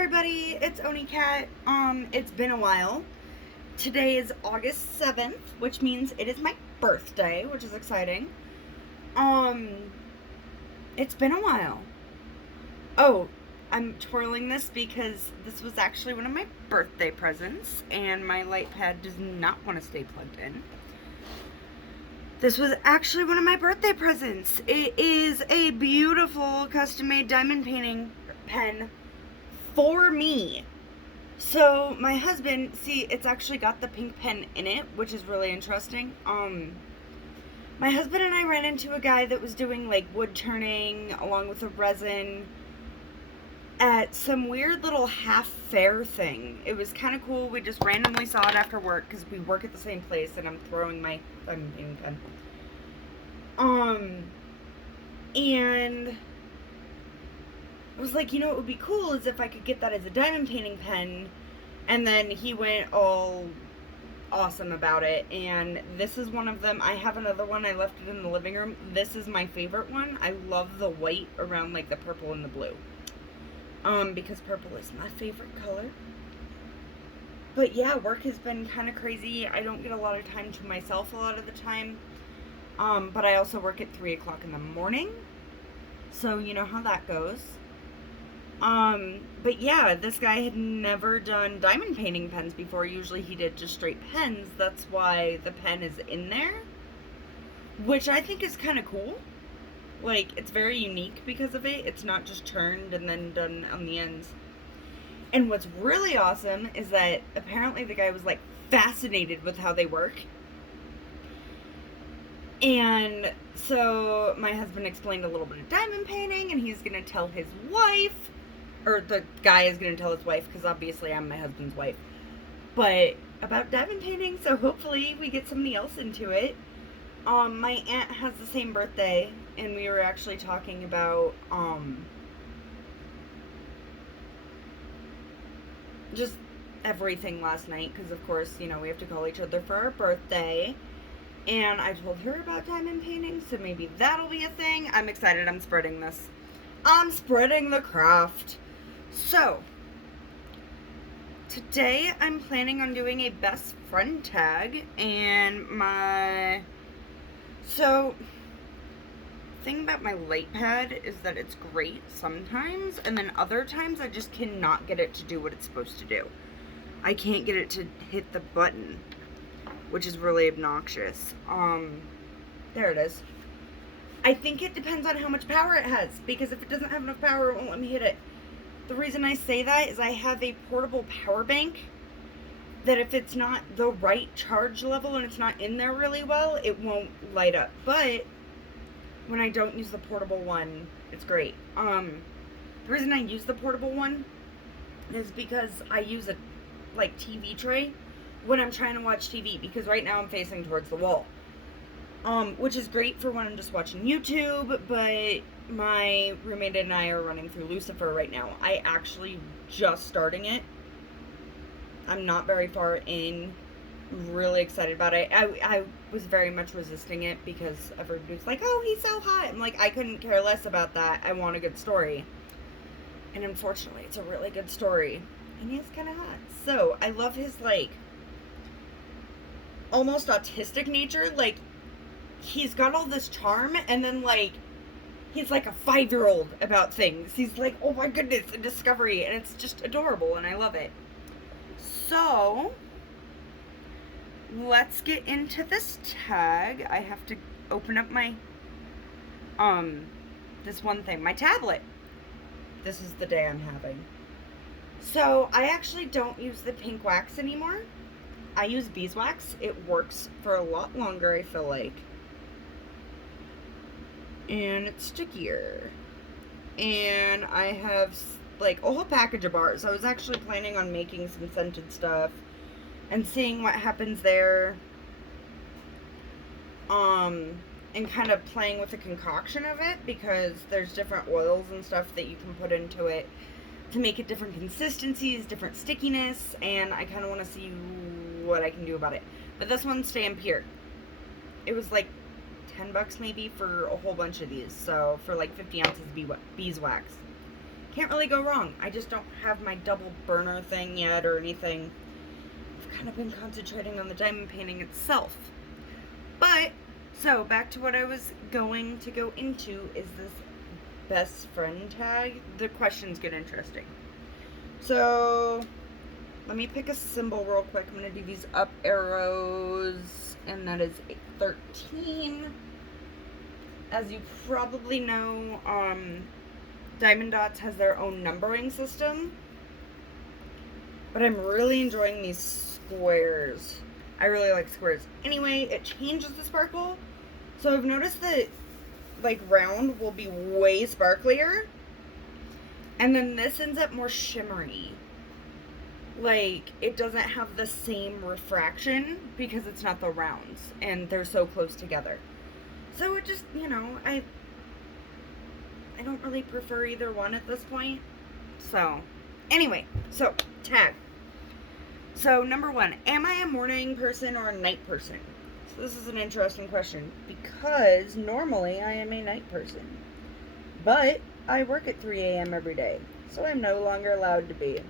everybody, it's Oni Cat. It's been a while. Today is August 7th, which means it is my birthday, which is exciting. Um, it's been a while. Oh, I'm twirling this because this was actually one of my birthday presents, and my light pad does not want to stay plugged in. This was actually one of my birthday presents. It is a beautiful custom-made diamond painting pen for me. So my husband, see, it's actually got the pink pen in it, which is really interesting. My husband and I ran into a guy that was doing like wood turning along with a resin at some weird little half fair thing. It was kind of cool. We just randomly saw it after work because we work at the same place, and I'm throwing my painting pen. And I was like, you know what would be cool is if I could get that as a diamond painting pen. And then he went all awesome about it. And this is one of them. I have another one. I left it in the living room. This is my favorite one. I love the white around like the purple and the blue. Because purple is my favorite color. But yeah, work has been kind of crazy. I don't get a lot of time to myself a lot of the time. But I also work at 3 o'clock in the morning. So you know how that goes. But yeah, this guy had never done diamond painting pens before. Usually he did just straight pens. That's why the pen is in there. Which I think is kind of cool. Like, it's very unique because of it. It's not just turned and then done on the ends. And what's really awesome is that apparently the guy was like fascinated with how they work. And so my husband explained a little bit of diamond painting, and he's going to tell his wife, or the guy is going to tell his wife, because obviously I'm my husband's wife, but about diamond painting, so hopefully we get somebody else into it. My aunt has the same birthday, and we were actually talking about, just everything last night, because of course, you know, we have to call each other for our birthday. And I told her about diamond painting, so maybe that'll be a thing. I'm excited. I'm spreading this. I'm spreading the craft. So, today I'm planning on doing a best friend tag, and so, the thing about my light pad is that it's great sometimes, and then other times I just cannot get it to do what it's supposed to do. I can't get it to hit the button, which is really obnoxious. There it is. I think it depends on how much power it has, because if it doesn't have enough power, it won't let me hit it. The reason I say that is I have a portable power bank that if it's not the right charge level and it's not in there really well, it won't light up. But when I don't use the portable one, it's great. The reason I use the portable one is because I use a like TV tray when I'm trying to watch TV, because right now I'm facing towards the wall. Which is great for when I'm just watching YouTube, but my roommate and I are running through Lucifer right now. I actually just starting it. I'm not very far in. I'm really excited about it. I was very much resisting it because everybody was like, oh, he's so hot. I'm like, I couldn't care less about that. I want a good story. And unfortunately, it's a really good story. And he's kind of hot. So, I love his, like, almost autistic nature. Like, he's got all this charm, and then like he's like a 5-year-old about things. He's like, oh my goodness, a discovery, and it's just adorable, and I love it. So let's get into this tag. I have to open up my this one thing, my tablet. This is the day I'm having. So I actually don't use the pink wax anymore. I use beeswax. It works for a lot longer, I feel like. And it's stickier. And I have like a whole package of bars. I was actually planning on making some scented stuff and seeing what happens there. And kind of playing with the concoction of it, because there's different oils and stuff that you can put into it to make it different consistencies, different stickiness, and I kind of want to see what I can do about it. But this one's stamped here. It was like $10 maybe for a whole bunch of these. So for like 50 ounces beeswax. Can't really go wrong. I just don't have my double burner thing yet or anything. I've kind of been concentrating on the diamond painting itself. But, so back to what I was going to go into is this best friend tag. The questions get interesting. So, let me pick a symbol real quick. I'm going to do these up arrows, and that is 13. As you probably know, Diamond Dotz has their own numbering system. But I'm really enjoying these squares. I really like squares. Anyway, it changes the sparkle. So I've noticed that, like, round will be way sparklier. And then this ends up more shimmery. Like, it doesn't have the same refraction because it's not the rounds. And they're so close together. So it just, you know, I don't really prefer either one at this point. So, anyway, so, tag. So, number 1, am I a morning person or a night person? So this is an interesting question because normally I am a night person. But I work at 3 a.m. every day, so I'm no longer allowed to be.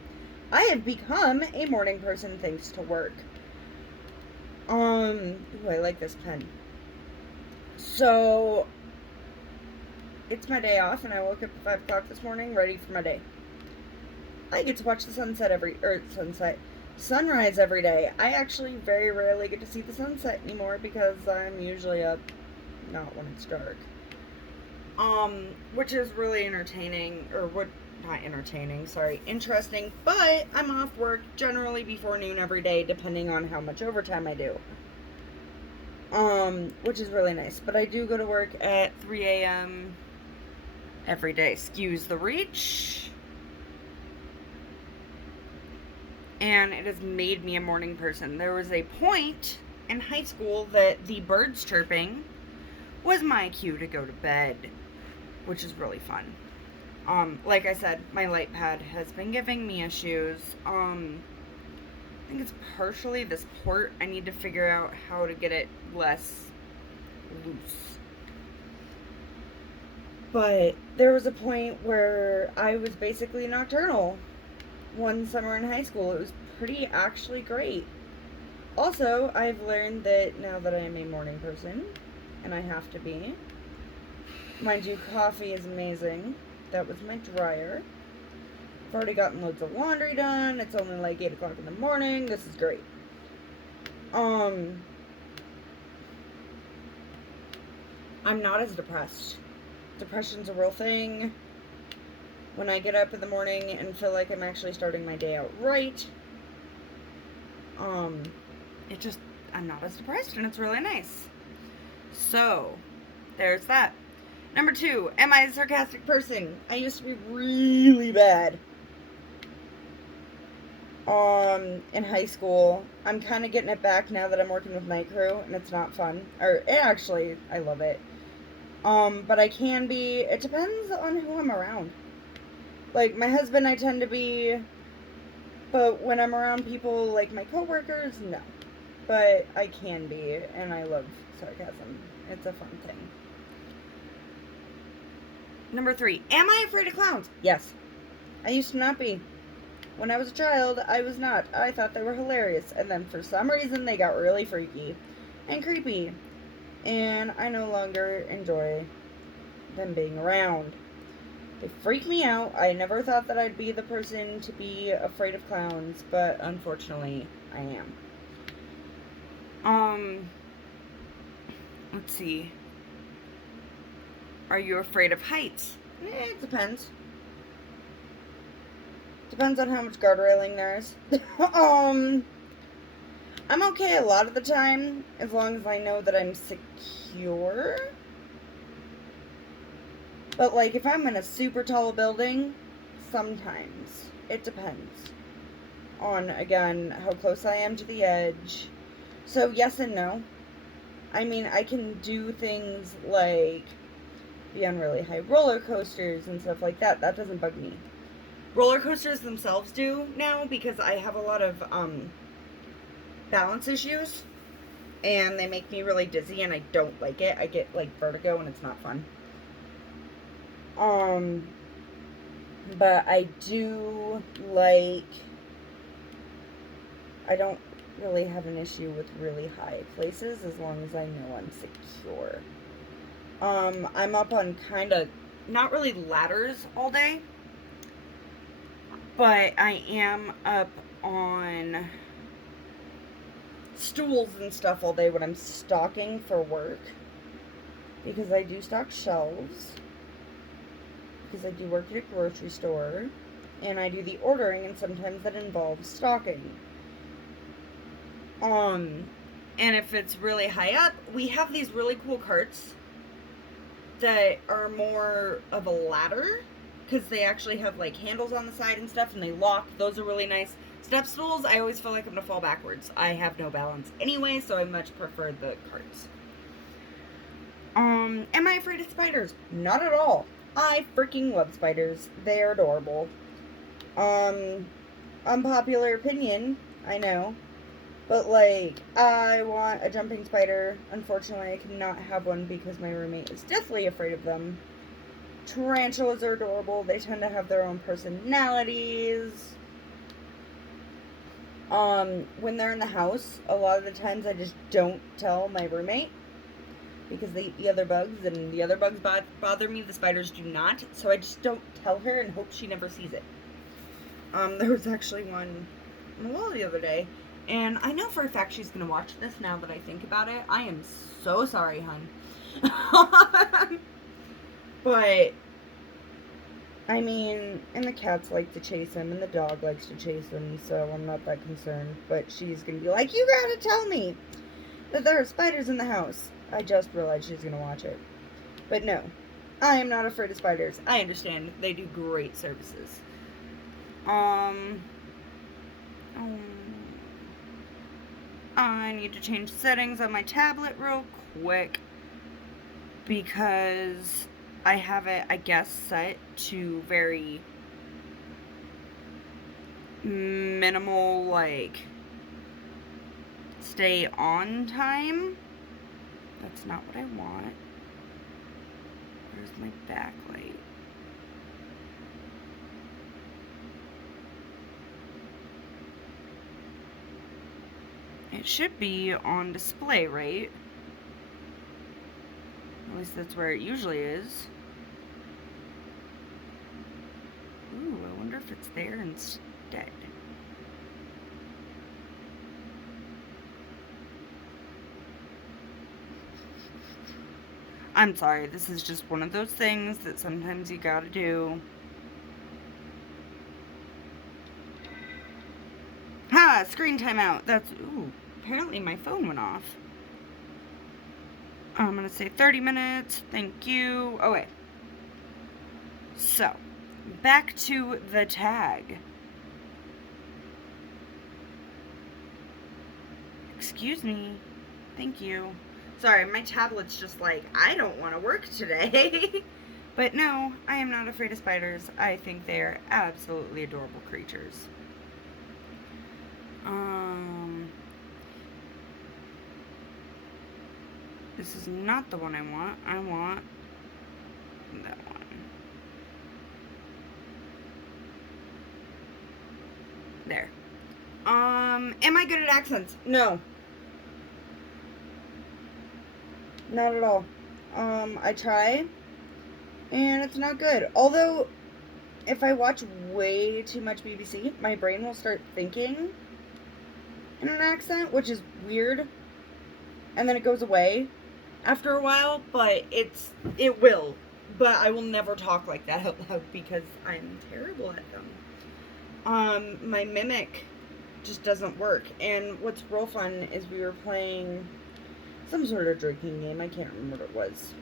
I have become a morning person thanks to work. Ooh, I like this pen. So, it's my day off, and I woke up at 5 o'clock this morning, ready for my day. I get to watch the sunrise every day. I actually very rarely get to see the sunset anymore because I'm usually up not when it's dark. Which is really entertaining, interesting, but I'm off work generally before noon every day, depending on how much overtime I do. Which is really nice, but I do go to work at 3 a.m. every day. Excuse the reach. And it has made me a morning person. There was a point in high school that the birds chirping was my cue to go to bed, which is really fun. Like I said, my light pad has been giving me issues. I think it's partially this port. I need to figure out how to get it less loose. But there was a point where I was basically nocturnal one summer in high school. It was pretty actually great. Also, I've learned that now that I am a morning person, and I have to be, mind you, coffee is amazing. That was my dryer. I've already gotten loads of laundry done. It's only like 8 o'clock in the morning. This is great. I'm not as depressed. Depression's a real thing. When I get up in the morning and feel like I'm actually starting my day out right, I'm not as depressed, and it's really nice. So, there's that. Number 2, am I a sarcastic person? I used to be really bad. In high school. I'm kind of getting it back now that I'm working with night crew, and it's not fun. I love it. But I can be, it depends on who I'm around. Like, my husband, I tend to be, but when I'm around people like my coworkers, no. But I can be, and I love sarcasm. It's a fun thing. Number 3, am I afraid of clowns? Yes. I used to not be. When I was a child, I was not. I thought they were hilarious, and then for some reason they got really freaky and creepy, and I no longer enjoy them being around. They freak me out. I never thought that I'd be the person to be afraid of clowns, but unfortunately, I am. Let's see. Are you afraid of heights? It depends. Depends on how much guardrailing there is. I'm okay a lot of the time, as long as I know that I'm secure. But, like, if I'm in a super tall building, sometimes. It depends on, again, how close I am to the edge. So, yes and no. I mean, I can do things like be on really high roller coasters and stuff like that. That doesn't bug me. Roller coasters themselves do now, because I have a lot of balance issues, and they make me really dizzy, and I don't like it. I get like vertigo, and it's not fun. But I do like, I don't really have an issue with really high places as long as I know I'm secure. I'm up on kind of, not really ladders all day, but I am up on stools and stuff all day when I'm stocking for work. Because I do stock shelves. Because I do work at a grocery store. And I do the ordering, and sometimes that involves stocking. And if it's really high up, we have these really cool carts that are more of a ladder, because they actually have like handles on the side and stuff, and they lock. Those are really nice. Step stools, I always feel like I'm gonna fall backwards. I have no balance anyway, so I much prefer the carts. Am I afraid of spiders? Not at all. I freaking love spiders. They are adorable. Unpopular opinion, I know. But, like, I want a jumping spider. Unfortunately, I cannot have one because my roommate is deathly afraid of them. Tarantulas are adorable. They tend to have their own personalities. When they're in the house, a lot of the times I just don't tell my roommate because they eat the other bugs, and the other bugs bother me. The spiders do not. So I just don't tell her and hope she never sees it. There was actually one on the wall the other day. And I know for a fact she's going to watch this now that I think about it. I am so sorry, hun. But, I mean, and the cats like to chase him, and the dog likes to chase him, so I'm not that concerned. But she's going to be like, you gotta tell me that there are spiders in the house. I just realized she's going to watch it. But no, I am not afraid of spiders. I understand. They do great services. I need to change settings on my tablet real quick because I have it, I guess, set to very minimal, like, stay on time. That's not what I want. Where's my backlight? It should be on display, right? At least that's where it usually is. Ooh, I wonder if it's there instead. I'm sorry, this is just one of those things that sometimes you gotta do. Ha! Screen timeout. That's, ooh, apparently my phone went off. I'm gonna say 30 minutes. Thank you. Oh, wait. So, back to the tag. Excuse me. Thank you. Sorry, my tablet's just like, I don't want to work today. But no, I am not afraid of spiders. I think they are absolutely adorable creatures. This is not the one I want. I want that one. There. Am I good at accents? No. Not at all. I try, and it's not good. Although, if I watch way too much BBC, my brain will start thinking in an accent, which is weird, and then it goes away after a while, but it will. But I will never talk like that out loud because I'm terrible at them. My mimic just doesn't work, and what's real fun is we were playing some sort of drinking game. I can't remember what it was.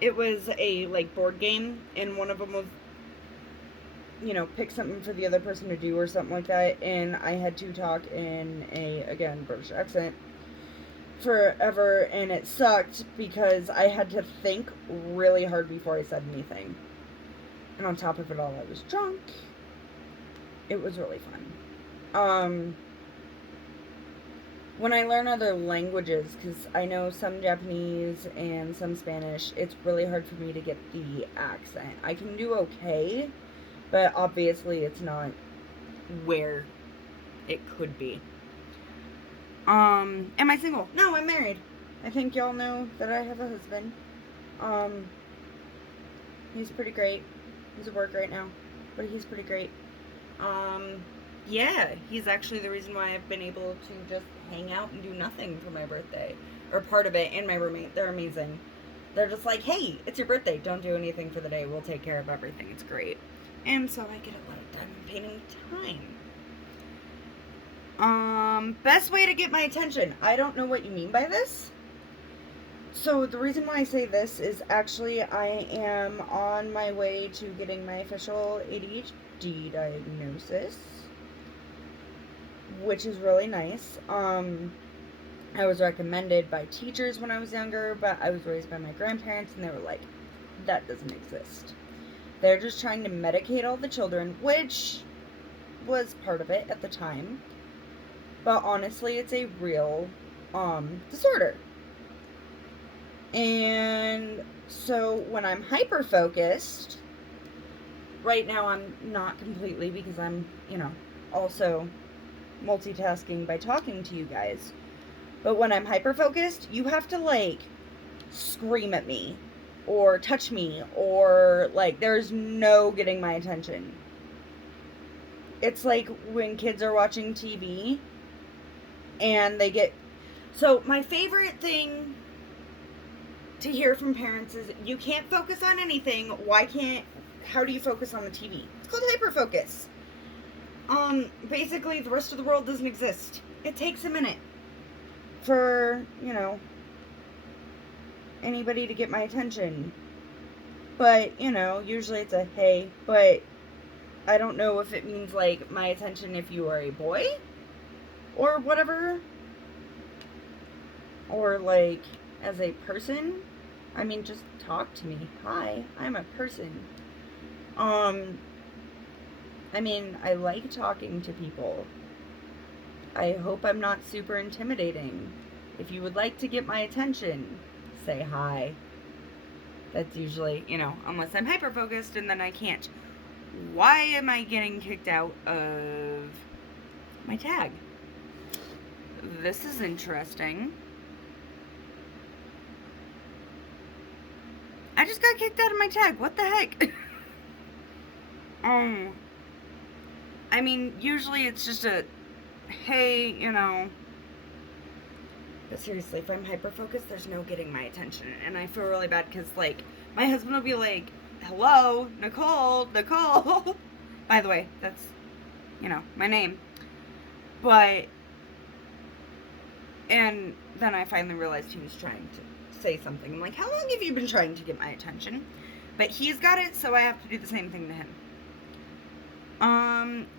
It was a, like, board game, and one of them was, you know, pick something for the other person to do or something like that, and I had to talk in a, again, British accent forever, and it sucked because I had to think really hard before I said anything. And on top of it all, I was drunk. It was really fun. When I learn other languages, because I know some Japanese and some Spanish, it's really hard for me to get the accent. I can do okay, But obviously it's not where it could be. Am I single? No, I'm married. I think y'all know that I have a husband. Um, he's pretty great. He's at work right now, but he's pretty great. Yeah, he's actually the reason why I've been able to just hang out and do nothing for my birthday. Or part of it, and my roommate. They're amazing. They're just like, hey, it's your birthday. Don't do anything for the day. We'll take care of everything. It's great. And so I get a lot done in painting time. Best way to get my attention. I don't know what you mean by this. So the reason why I say this is actually I am on my way to getting my official ADHD diagnosis, which is really nice. I was recommended by teachers when I was younger, but I was raised by my grandparents, and they were like, that doesn't exist. They're just trying to medicate all the children, which was part of it at the time. But honestly, it's a real disorder. And so when I'm hyper-focused, right now I'm not completely because I'm, also multitasking by talking to you guys. But when I'm hyper-focused, you have to, scream at me or touch me or, there's no getting my attention. It's like when kids are watching TV and they get... So my favorite thing to hear from parents is, you can't focus on anything. How do you focus on the TV? It's called hyperfocus. Basically, the rest of the world doesn't exist. It takes a minute for, anybody to get my attention. But, usually it's a hey, but I don't know if it means, my attention if you are a boy or whatever. Or, as a person. I mean, just talk to me. Hi, I'm a person. I mean, I like talking to people. I hope I'm not super intimidating. If you would like to get my attention, say hi. That's usually, unless I'm hyper-focused and then I can't. Why am I getting kicked out of my tag? This is interesting. I just got kicked out of my tag. What the heck? I mean, usually it's just a, hey, But seriously, if I'm hyper-focused, there's no getting my attention. And I feel really bad because, my husband will be like, hello, Nicole. By the way, that's, my name. But, and then I finally realized he was trying to say something. I'm like, how long have you been trying to get my attention? But he's got it, so I have to do the same thing to him.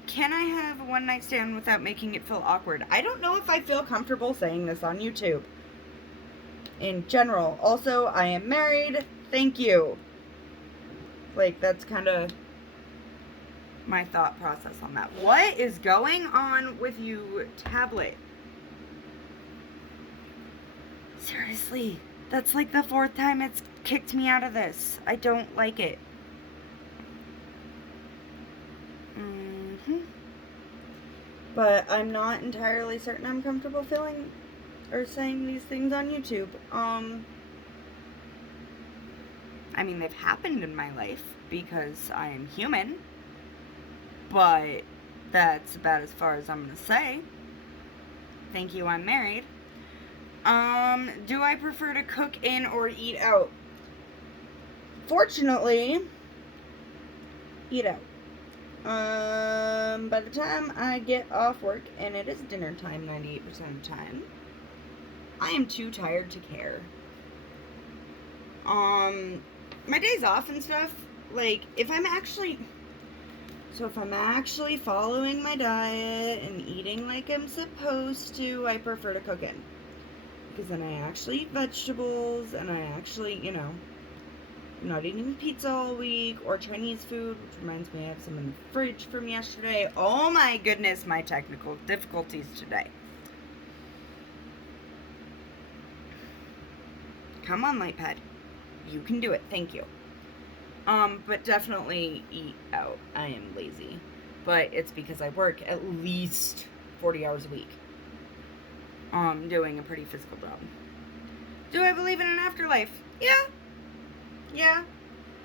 Can I have a one-night stand without making it feel awkward? I don't know if I feel comfortable saying this on YouTube. In general. Also, I am married. Thank you. That's kind of my thought process on that. What is going on with you, tablet? Seriously. That's the 4th time it's kicked me out of this. I don't like it. But I'm not entirely certain I'm comfortable feeling or saying these things on YouTube. I mean, they've happened in my life because I am human. But that's about as far as I'm going to say. Thank you, I'm married. Do I prefer to cook in or eat out? Fortunately, eat out. By the time I get off work, and it is dinner time 98% of the time, I am too tired to care. My days off and stuff, if I'm actually following my diet and eating like I'm supposed to, I prefer to cook in. Because then I actually eat vegetables, and I actually, I'm not eating pizza all week or Chinese food, which reminds me I have some in the fridge from yesterday. Oh my goodness, my technical difficulties today. Come on, LightPad. You can do it. Thank you. But definitely eat out. I am lazy. But it's because I work at least 40 hours a week. Doing a pretty physical job. Do I believe in an afterlife? Yeah. Yeah.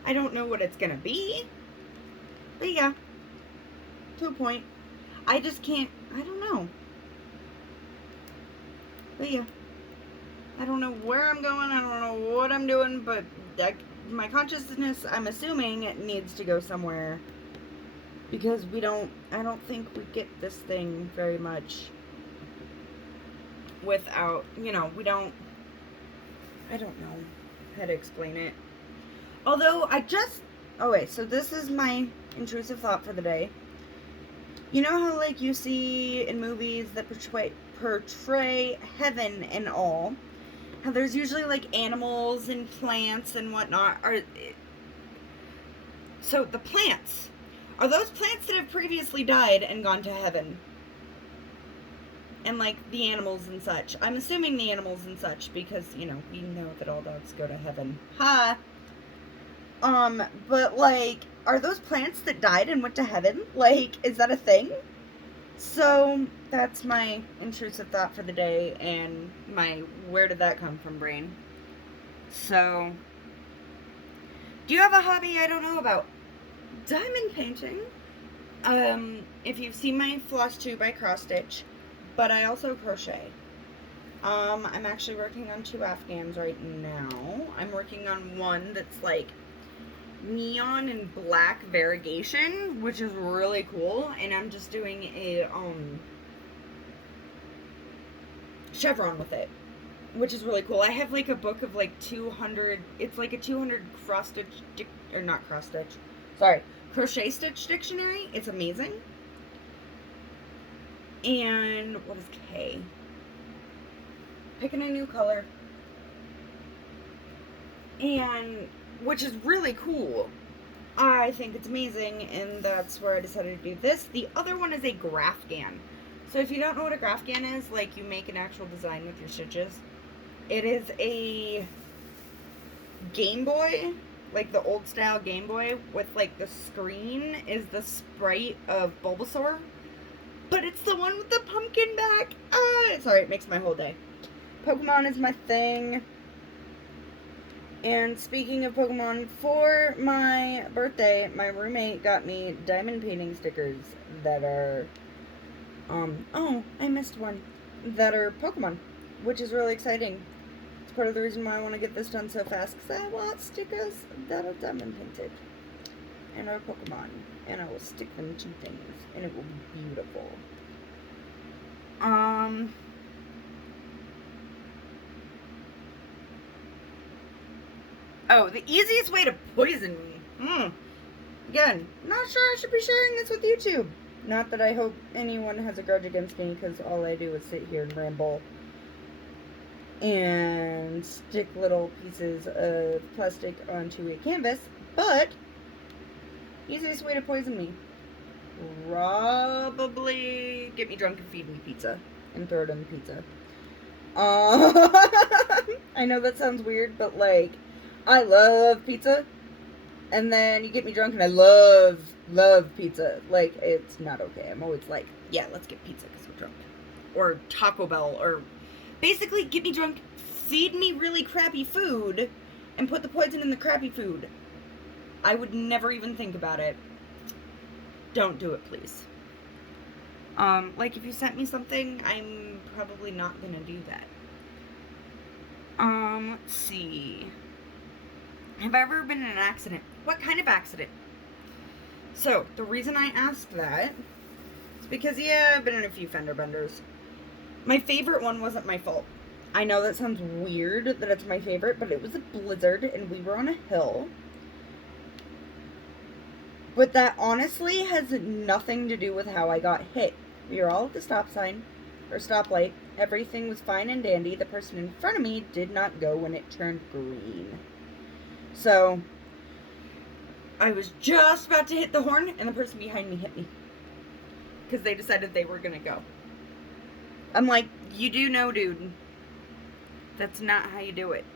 I don't know what it's gonna be. But yeah. To a point. I just can't, I don't know. But yeah. I don't know where I'm going, I don't know what I'm doing, but my consciousness, I'm assuming it needs to go somewhere. Because I don't think we get this thing very much without, I don't know how to explain it. Although, so this is my intrusive thought for the day. You know how, like, you see in movies that portray heaven and all, how there's usually, like, animals and plants and whatnot. So, the plants. Are those plants that have previously died and gone to heaven? And, like, the animals and such. I'm assuming the animals and such because, we know that all dogs go to heaven. Ha! But, like, are those plants that died and went to heaven? Like, is that a thing? So, that's my intrusive thought for the day and my where did that come from brain. So, do you have a hobby I don't know about? Diamond painting. If you've seen my floss tube, I cross stitch, but I also crochet. I'm actually working on 2 Afghans right now. I'm working on one that's like neon and black variegation, which is really cool, and I'm just doing a chevron with it, which is really cool. I have like a book of like 200, it's like a 200 cross stitch, or not cross stitch, sorry, crochet stitch dictionary. It's amazing. And what is K? Picking a new color. And which is really cool. I think it's amazing, and that's where I decided to do this. The other one is a Grafgan. So if you don't know what a Grafgan is, like you make an actual design with your stitches. It is a Game Boy, like the old style Game Boy, with like the screen is the sprite of Bulbasaur. But it's the one with the pumpkin back. Sorry, it makes my whole day. Pokemon is my thing. And speaking of Pokemon, for my birthday, my roommate got me diamond painting stickers that are, oh, I missed one, that are Pokemon, which is really exciting. It's part of the reason why I want to get this done so fast, because I want stickers that are diamond painted and are Pokemon, and I will stick them to things, and it will be beautiful. Oh, the easiest way to poison me. Again, not sure I should be sharing this with YouTube. Not that I hope anyone has a grudge against me, because all I do is sit here and ramble and stick little pieces of plastic onto a canvas, but easiest way to poison me. Probably get me drunk and feed me pizza and throw it on the pizza. I know that sounds weird, but like, I love pizza, and then you get me drunk and I love pizza. Like, it's not okay. I'm always like, yeah, let's get pizza because we're drunk. Or Taco Bell, or basically get me drunk, feed me really crappy food, and put the poison in the crappy food. I would never even think about it. Don't do it, please. Like, if you sent me something, I'm probably not gonna do that. Let's see. Have I ever been in an accident? What kind of accident? So, the reason I asked that is because, yeah, I've been in a few fender benders. My favorite one wasn't my fault. I know that sounds weird that it's my favorite, but it was a blizzard, and we were on a hill. But that honestly has nothing to do with how I got hit. We were all at the stop sign, or stoplight. Everything was fine and dandy. The person in front of me did not go when it turned green. So, I was just about to hit the horn, and the person behind me hit me. Because they decided they were going to go. I'm like, you do know, dude. That's not how you do it.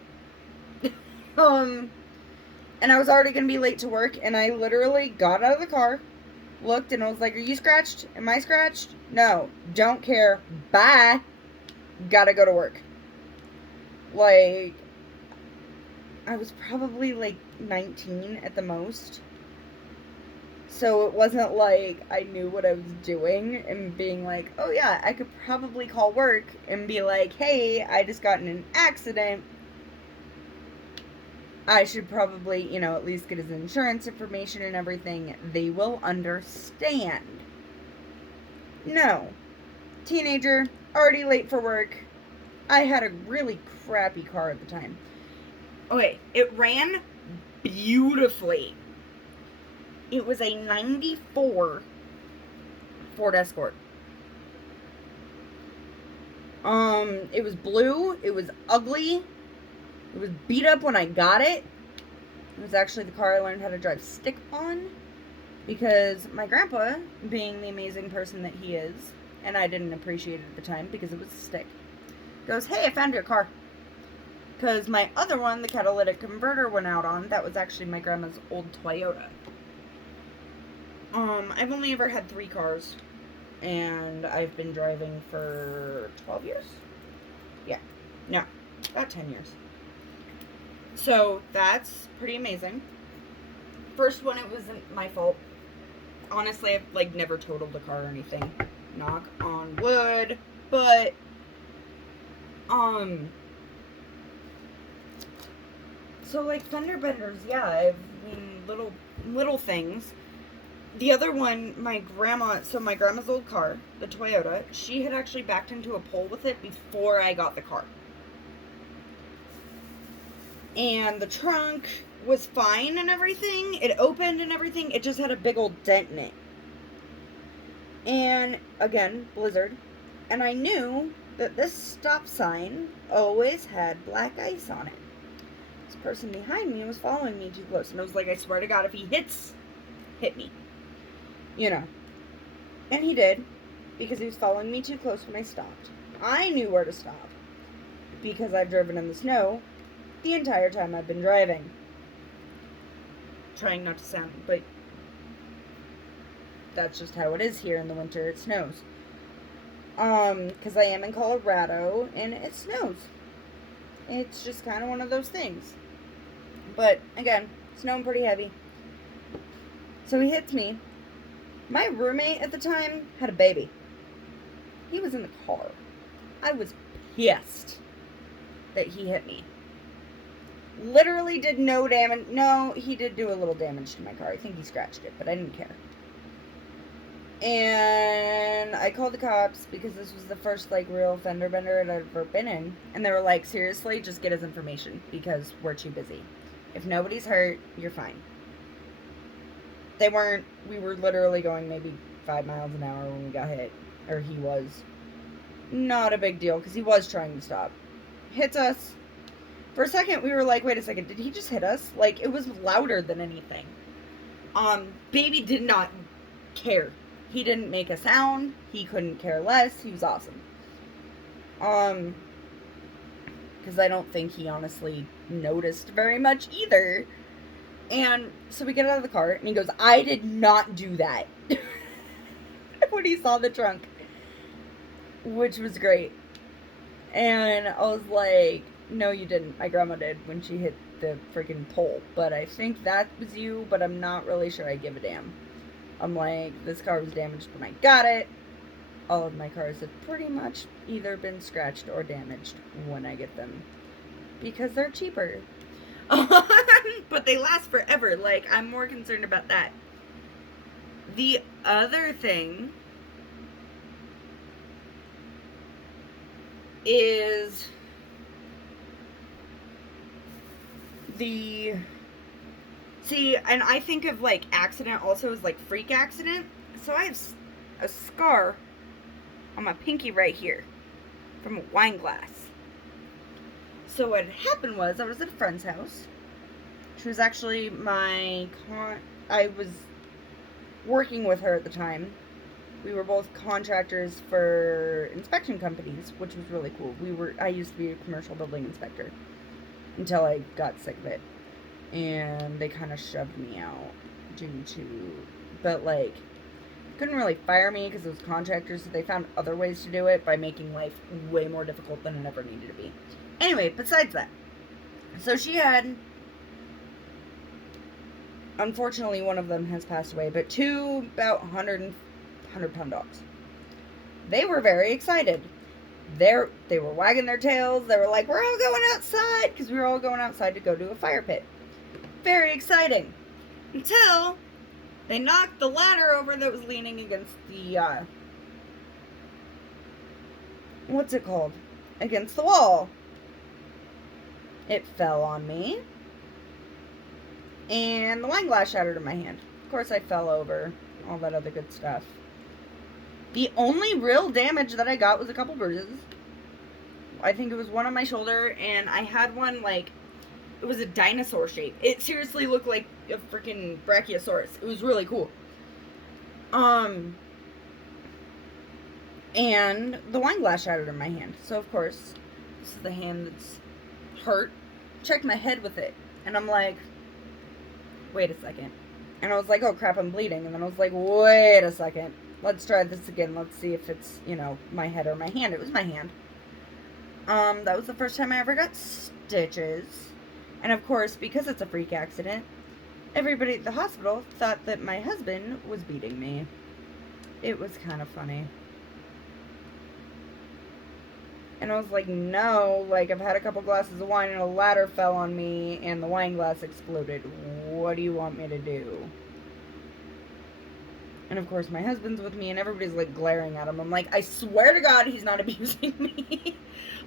And I was already going to be late to work, and I literally got out of the car, looked, and I was like, are you scratched? Am I scratched? No. Don't care. Bye. Gotta go to work. Like, I was probably like 19 at the most. So it wasn't like I knew what I was doing and being like, oh yeah, I could probably call work and be like, hey, I just got in an accident. I should probably, you know, at least get his insurance information and everything. They will understand. No. Teenager, already late for work. I had a really crappy car at the time. Okay, it ran beautifully. It was a 94 Ford Escort. It was blue. It was ugly. It was beat up when I got it. It was actually the car I learned how to drive stick on. Because my grandpa, being the amazing person that he is, and I didn't appreciate it at the time because it was a stick, goes, hey, I found your car. Because my other one, the catalytic converter went out on, that was actually my grandma's old Toyota. I've only ever had 3 cars, and I've been driving for 12 years? Yeah. No, about 10 years. So, that's pretty amazing. First one, it wasn't my fault. Honestly, I've, like, never totaled a car or anything. Knock on wood. But, so, like, fender benders, yeah, I've, little things. The other one, my grandma's old car, the Toyota, she had actually backed into a pole with it before I got the car. And the trunk was fine and everything. It opened and everything. It just had a big old dent in it. And, again, blizzard. And I knew that this stop sign always had black ice on it. This person behind me was following me too close. And I was like, I swear to God, if he hit me. You know. And he did. Because he was following me too close when I stopped. I knew where to stop. Because I've driven in the snow the entire time I've been driving. Trying not to sound, but that's just how it is here in the winter. It snows. Because I am in Colorado, and it snows. It's just kind of one of those things. But, again, snowing pretty heavy. So he hits me. My roommate at the time had a baby. He was in the car. I was pissed that he hit me. Literally did no damage. No, he did do a little damage to my car. I think he scratched it, but I didn't care. And I called the cops because this was the first, like, real fender bender I'd ever been in. And they were like, seriously, just get his information because we're too busy. If nobody's hurt, you're fine. We were literally going maybe 5 miles an hour when we got hit. Or he was. Not a big deal because he was trying to stop. Hits us. For a second, we were like, wait a second, did he just hit us? Like, it was louder than anything. Baby did not care. He didn't make a sound. He couldn't care less. He was awesome. Because I don't think he honestly noticed very much either. And so we get out of the car, and he goes, I did not do that. When he saw the trunk. Which was great. And I was like, no, you didn't. My grandma did when she hit the freaking pole. But I think that was you, but I'm not really sure I give a damn. I'm like, this car was damaged when I got it. All of my cars have pretty much either been scratched or damaged when I get them. Because they're cheaper. But they last forever. Like, I'm more concerned about that. The other thing is and I think of, like, accident also as, like, freak accident. So I have a scar on my pinky right here from a wine glass. So what had happened was I was at a friend's house. She was actually I was working with her at the time. We were both contractors for inspection companies, which was really cool. I used to be a commercial building inspector until I got sick of it. and they kind of shoved me out but like, couldn't really fire me because it was contractors, so they found other ways to do it by making life way more difficult than it ever needed to be. Anyway, besides that, so she had, unfortunately, one of them has passed away, but two about 100-pound dogs. They were very excited. They were wagging their tails. They were like, we're all going outside, because we were all going outside to go to a fire pit. Very exciting. Until they knocked the ladder over that was leaning against the, what's it called? Against the wall. It fell on me. And the wine glass shattered in my hand. Of course, I fell over. All that other good stuff. The only real damage that I got was a couple bruises. I think it was one on my shoulder, and I had one, like, it was a dinosaur shape. It seriously looked like a freaking brachiosaurus. It was really cool. And the wine glass shattered in my hand. So, of course, this is the hand that's hurt. Checked my head with it, and I'm like, wait a second. And I was like, oh crap, I'm bleeding. And then I was like, wait a second. Let's try this again. Let's see if it's, my head or my hand. It was my hand. That was the first time I ever got stitches. And of course, because it's a freak accident, everybody at the hospital thought that my husband was beating me. It was kind of funny. And I was like, no, like, I've had a couple glasses of wine and a ladder fell on me and the wine glass exploded. What do you want me to do? And of course, my husband's with me and everybody's, like, glaring at him. I'm like, I swear to God, he's not abusing me.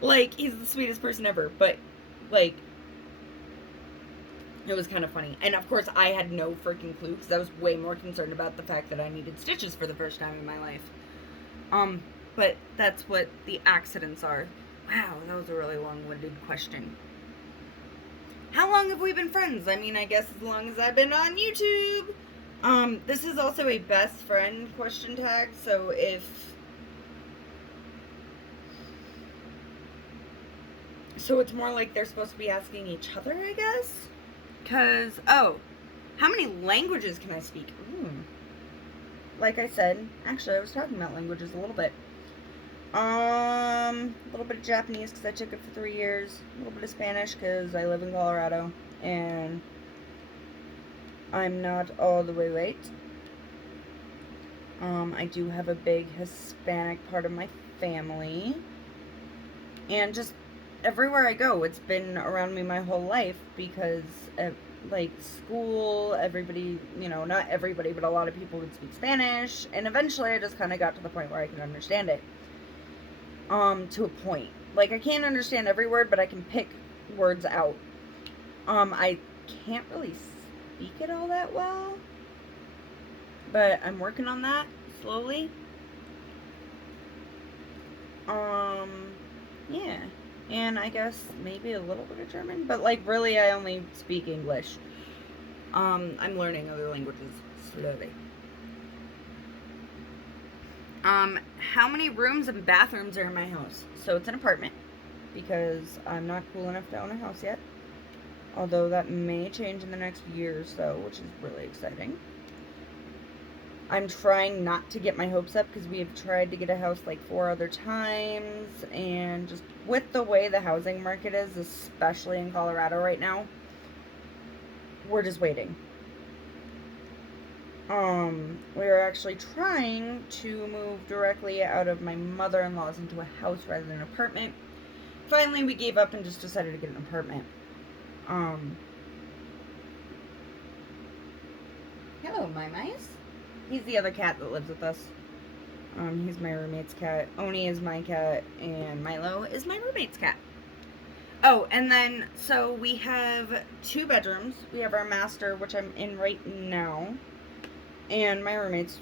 Like, he's the sweetest person ever. But, like, it was kind of funny. And of course, I had no freaking clue because I was way more concerned about the fact that I needed stitches for the first time in my life. But that's what the accidents are. Wow, that was a really long-winded question. How long have we been friends? I mean, I guess as long as I've been on YouTube. This is also a best friend question tag, so so it's more like they're supposed to be asking each other, I guess? Because, how many languages can I speak? Ooh. Like I said, actually, I was talking about languages a little bit. A little bit of Japanese because I took it for 3 years. A little bit of Spanish because I live in Colorado. And I'm not all the way white. I do have a big Hispanic part of my family. And just everywhere I go, it's been around me my whole life because, like, school, everybody, not everybody, but a lot of people would speak Spanish. And eventually I just kind of got to the point where I could understand it. To a point. Like, I can't understand every word, but I can pick words out. I can't really speak it all that well, but I'm working on that slowly. Yeah, and I guess maybe a little bit of German, but like really I only speak English. I'm learning other languages slowly. How many rooms and bathrooms are in my house? So it's an apartment, because I'm not cool enough to own a house yet. Although that may change in the next year or so, which is really exciting. I'm trying not to get my hopes up, because we have tried to get a house like 4 other times, and just with the way the housing market is, especially in Colorado right now, we're just waiting. We are actually trying to move directly out of my mother-in-law's into a house rather than an apartment. Finally, we gave up and just decided to get an apartment. Hello, my mice. He's the other cat that lives with us. He's my roommate's cat. Oni is my cat, and Milo is my roommate's cat. Oh, and then, so we have 2 bedrooms. We have our master, which I'm in right now, and my roommate's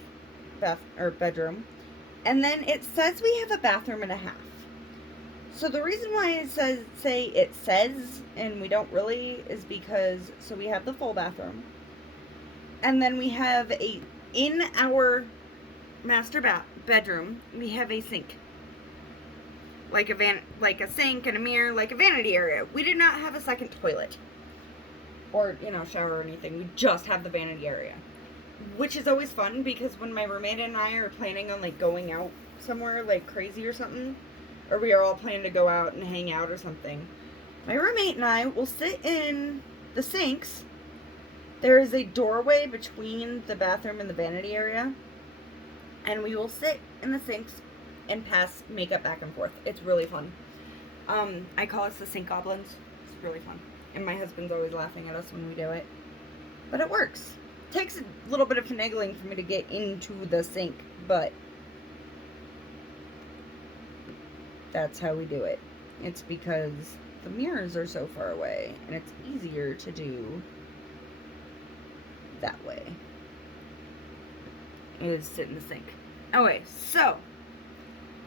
bedroom. And then it says we have a bathroom and a half. So the reason why it says, and we don't really, is because, so we have the full bathroom. And then we have in our master bedroom, we have a sink. Like a sink and a mirror, like a vanity area. We did not have a second toilet. or, you know, shower or anything. We just have the vanity area. Which is always fun because when my roommate and I are planning on, like, going out somewhere, like, crazy or something, or we are all planning to go out and hang out or something, my roommate and I will sit in the sinks. There is a doorway between the bathroom and the vanity area, and we will sit in the sinks and pass makeup back and forth. It's really fun. I call us the sink goblins. It's really fun. And my husband's always laughing at us when we do it. But it works. It takes a little bit of finagling for me to get into the sink, but that's how we do it. It's because the mirrors are so far away, and it's easier to do that way. Is sit in the sink. Okay, so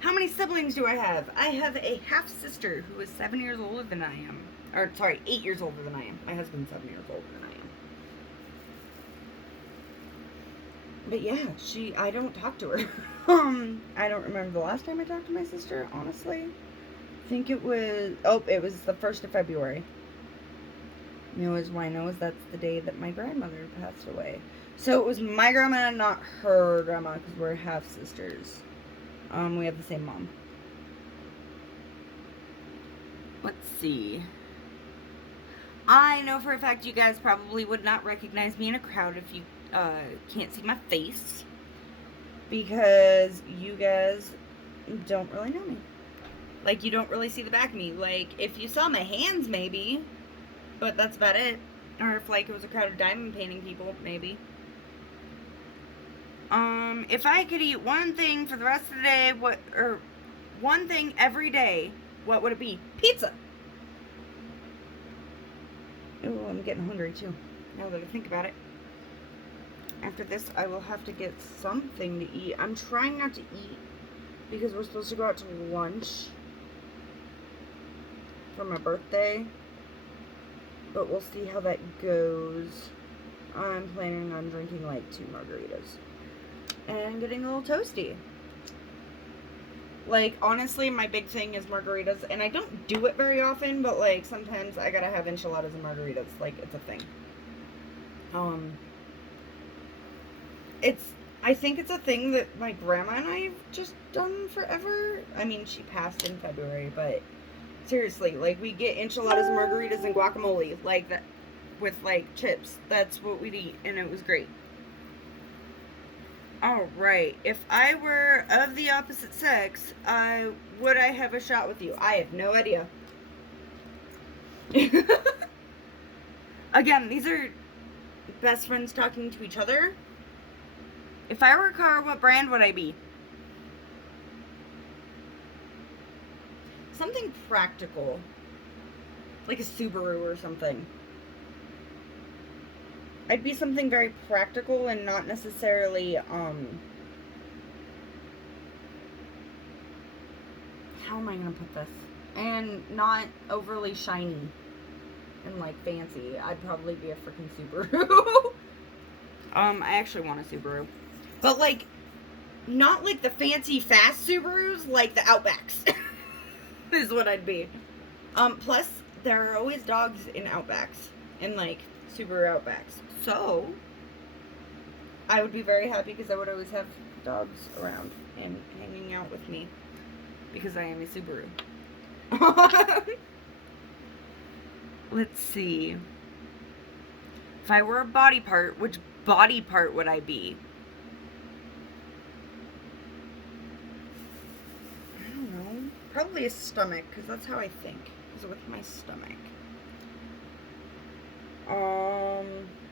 how many siblings do I have? I have a half sister who is 7 years older than I am. Or, sorry, 8 years older than I am. My husband's 7 years older than I am. But yeah, I don't talk to her. I don't remember the last time I talked to my sister, honestly. I think it was the 1st of February. You know, why I know is that's the day that my grandmother passed away. So it was my grandma and not her grandma, because we're half sisters. We have the same mom. Let's see. I know for a fact you guys probably would not recognize me in a crowd if you can't see my face, because you guys don't really know me. Like, you don't really see the back of me. Like, if you saw my hands, maybe, but that's about it. Or if, like, it was a crowd of diamond painting people, maybe. If I could eat one thing for the rest of the day, one thing every day, what would it be? Pizza! Oh, I'm getting hungry, too, now that I think about it. After this, I will have to get something to eat. I'm trying not to eat because we're supposed to go out to lunch for my birthday, but we'll see how that goes. I'm planning on drinking like 2 margaritas and getting a little toasty. Like, honestly, my big thing is margaritas, and I don't do it very often, but like sometimes I gotta have enchiladas and margaritas. Like, it's a thing. I think it's a thing that my grandma and I have just done forever. I mean, she passed in February, but seriously, like, we get enchiladas, margaritas, and guacamole, like, that, with, like, chips. That's what we'd eat, and it was great. Alright, if I were of the opposite sex, would I have a shot with you? I have no idea. Again, these are best friends talking to each other. If I were a car, what brand would I be? Something practical. Like a Subaru or something. I'd be something very practical and not necessarily, how am I gonna put this? And not overly shiny and, like, fancy. I'd probably be a freaking Subaru. I actually want a Subaru. But, like, not like the fancy fast Subarus, like the Outbacks. Is what I'd be. Plus, there are always dogs in Outbacks. And, like, Subaru Outbacks. So, I would be very happy because I would always have dogs around and hanging out with me. Because I am a Subaru. Let's see. If I were a body part, which body part would I be? I don't know. Probably a stomach, because that's how I think. Is with my stomach.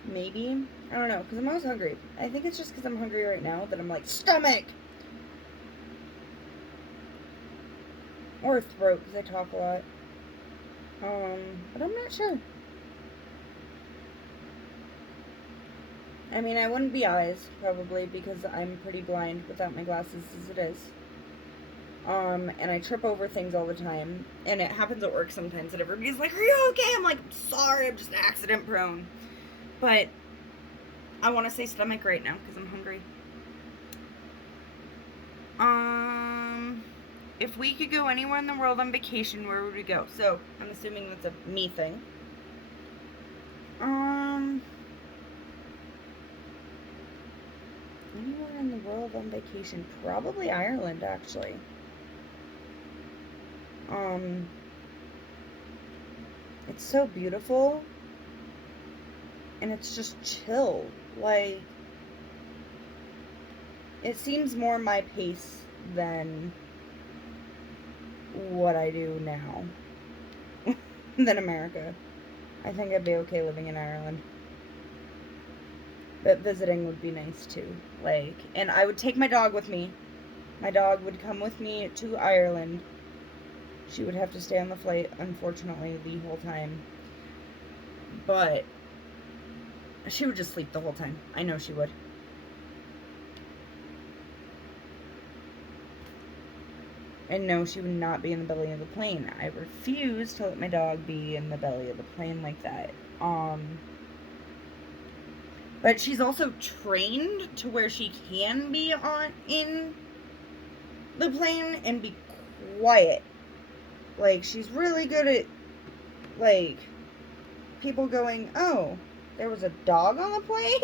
Maybe. I don't know, because I'm always hungry. I think it's just because I'm hungry right now that I'm like, stomach! Or throat, because I talk a lot. But I'm not sure. I mean, I wouldn't be eyes, probably, because I'm pretty blind without my glasses as it is. And I trip over things all the time. And it happens at work sometimes that everybody's like, are you okay? I'm like, sorry, I'm just accident prone. But I want to say stomach right now because I'm hungry. If we could go anywhere in the world on vacation, where would we go? So, I'm assuming that's a me thing. in the world on vacation? Probably Ireland, actually. It's so beautiful. And it's just chill. Like, it seems more my pace than what I do now than America. I think I'd be okay living in Ireland. But visiting would be nice too. Like, and I would take my dog with me. My dog would come with me to Ireland. She would have to stay on the flight, unfortunately, the whole time. But she would just sleep the whole time. I know she would. And no, she would not be in the belly of the plane. I refuse to let my dog be in the belly of the plane like that. But she's also trained to where she can be in the plane and be quiet. Like, she's really good at, like, people going, oh, there was a dog on the plane?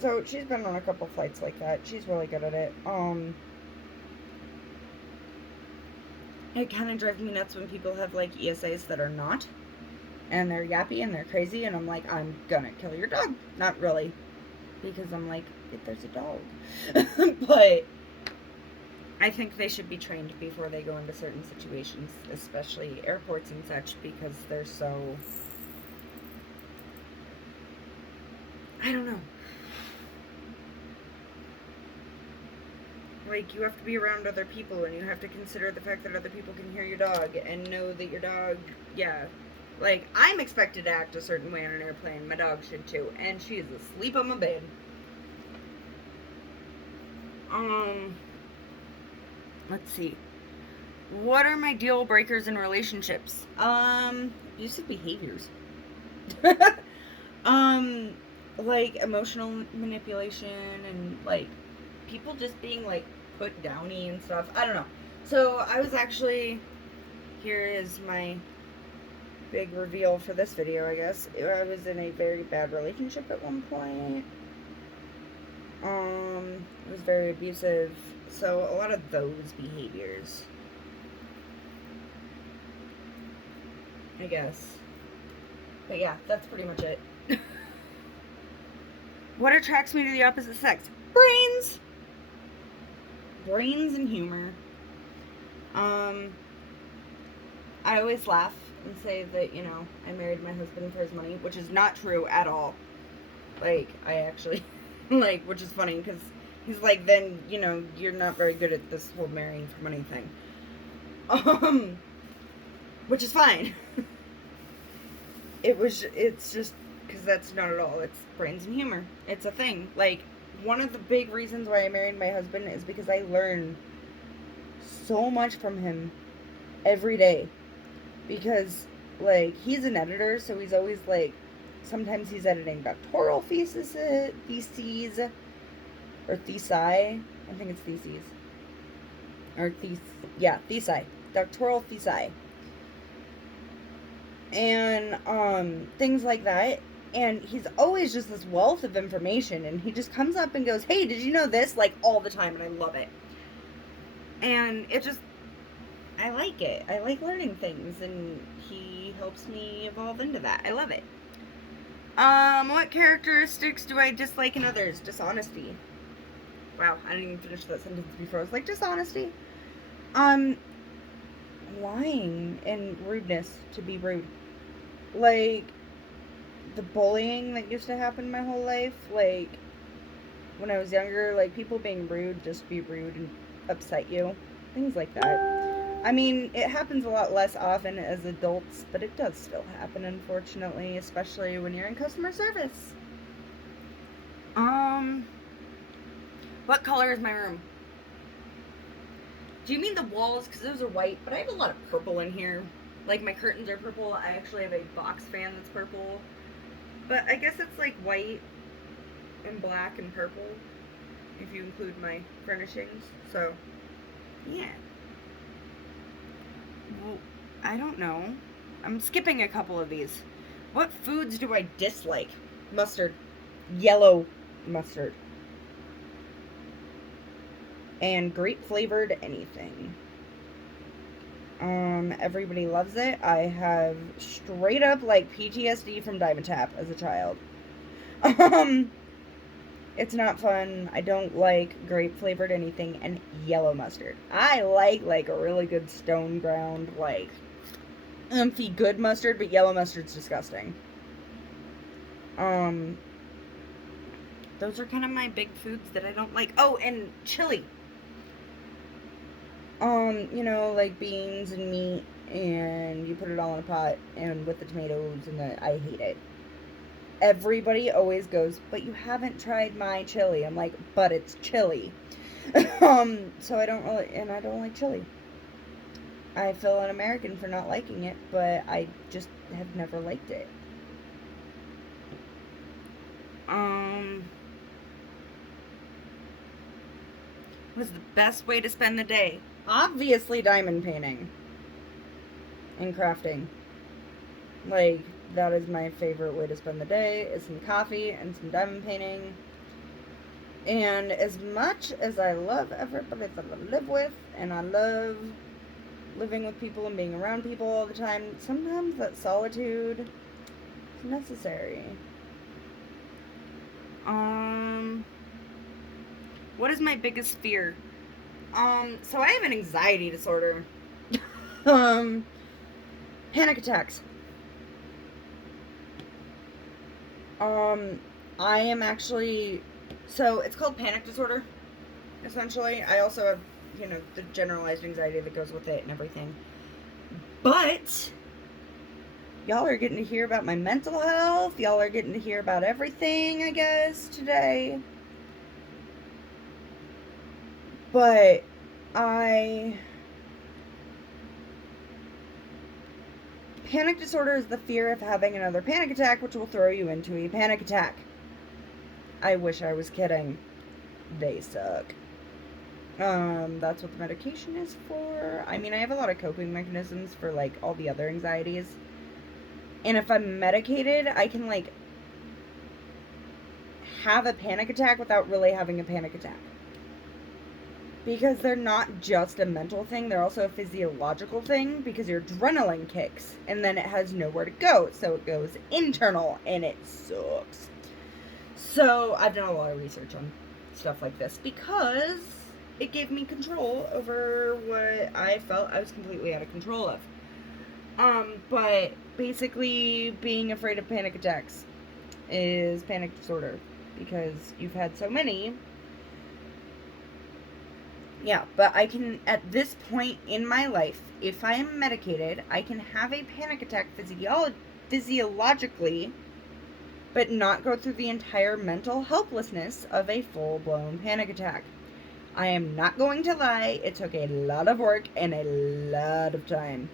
So she's been on a couple flights like that. She's really good at it. It kind of drives me nuts when people have, like, ESAs that are not. And they're yappy and they're crazy, and I'm like, I'm gonna kill your dog. Not really. Because I'm like, if there's a dog. But I think they should be trained before they go into certain situations, especially airports and such, because they're so... I don't know. Like, you have to be around other people, and you have to consider the fact that other people can hear your dog, and know that your dog, yeah. Like, I'm expected to act a certain way on an airplane. My dog should too, and she is asleep on my bed. Let's see. What are my deal breakers in relationships? Abusive behaviors. Like, emotional manipulation and, like, people just being, like, put downy and stuff. I don't know. So, I was actually... Here is my big reveal for this video, I guess. I was in a very bad relationship at one point. It was very abusive. So, a lot of those behaviors. I guess. But yeah, that's pretty much it. What attracts me to the opposite sex? Brains! Brains and humor. I always laugh and say that, you know, I married my husband for his money, which is not true at all. Like, I actually, like, which is funny, because he's like, then, you know, you're not very good at this whole marrying for money thing. Which is fine. It's just, because that's not at all, it's brains and humor. It's a thing. Like, one of the big reasons why I married my husband is because I learn so much from him every day. Because, like, he's an editor, so he's always, like, sometimes he's editing doctoral theses, or thesi. I think it's theses. Or thesi. Doctoral thesi. And, things like that. And he's always just this wealth of information, and he just comes up and goes, hey, did you know this? Like, all the time, and I love it. And it just, I like it. I like learning things, and he helps me evolve into that. I love it. What characteristics do I dislike in others? Dishonesty. Wow, I didn't even finish that sentence before. I was like, dishonesty. Lying and rudeness, to be rude. Like, the bullying that used to happen my whole life, like, when I was younger, like, people being rude, just be rude and upset you. Things like that. I mean, it happens a lot less often as adults, but it does still happen, unfortunately, especially when you're in customer service. What color is my room? Do you mean the walls? Because those are white, but I have a lot of purple in here. Like, my curtains are purple. I actually have a box fan that's purple. But I guess it's like white and black and purple, if you include my furnishings. So, yeah. Well, I don't know. I'm skipping a couple of these. What foods do I dislike? Mustard. yellow mustard. And grape flavored anything. Everybody loves it. I have straight up like PTSD from Diamond Tap as a child. It's not fun. I don't like grape flavored anything and yellow mustard. I like a really good stone ground, like umphy good mustard, but yellow mustard's disgusting. Those are kind of my big foods that I don't like. Oh, and chili. You know, like beans and meat, and you put it all in a pot, and with the tomatoes, and I hate it. Everybody always goes, but you haven't tried my chili. I'm like, but it's chili. So I don't like chili. I feel an American for not liking it, but I just have never liked it. What is the best way to spend the day? Obviously diamond painting and crafting. Like, that is my favorite way to spend the day, is some coffee and some diamond painting. And as much as I love everybody that I live with, and I love living with people and being around people all the time, sometimes that solitude is necessary. What is my biggest fear? So I have an anxiety disorder. Panic attacks. I am actually, so it's called panic disorder, essentially. I also have, you know, the generalized anxiety that goes with it and everything. But y'all are getting to hear about my mental health. Y'all are getting to hear about everything, I guess, today. But panic disorder is the fear of having another panic attack, which will throw you into a panic attack. I wish I was kidding. They suck. That's what the medication is for. I mean, I have a lot of coping mechanisms for, like, all the other anxieties. And if I'm medicated, I can, like, have a panic attack without really having a panic attack. Because they're not just a mental thing, they're also a physiological thing, because your adrenaline kicks, and then it has nowhere to go, so it goes internal, and it sucks. So, I've done a lot of research on stuff like this, because it gave me control over what I felt I was completely out of control of. But basically, being afraid of panic attacks is panic disorder, because you've had so many. Yeah, but I can, at this point in my life, if I am medicated, I can have a panic attack physiologically, but not go through the entire mental helplessness of a full-blown panic attack. I am not going to lie, it took a lot of work and a lot of time.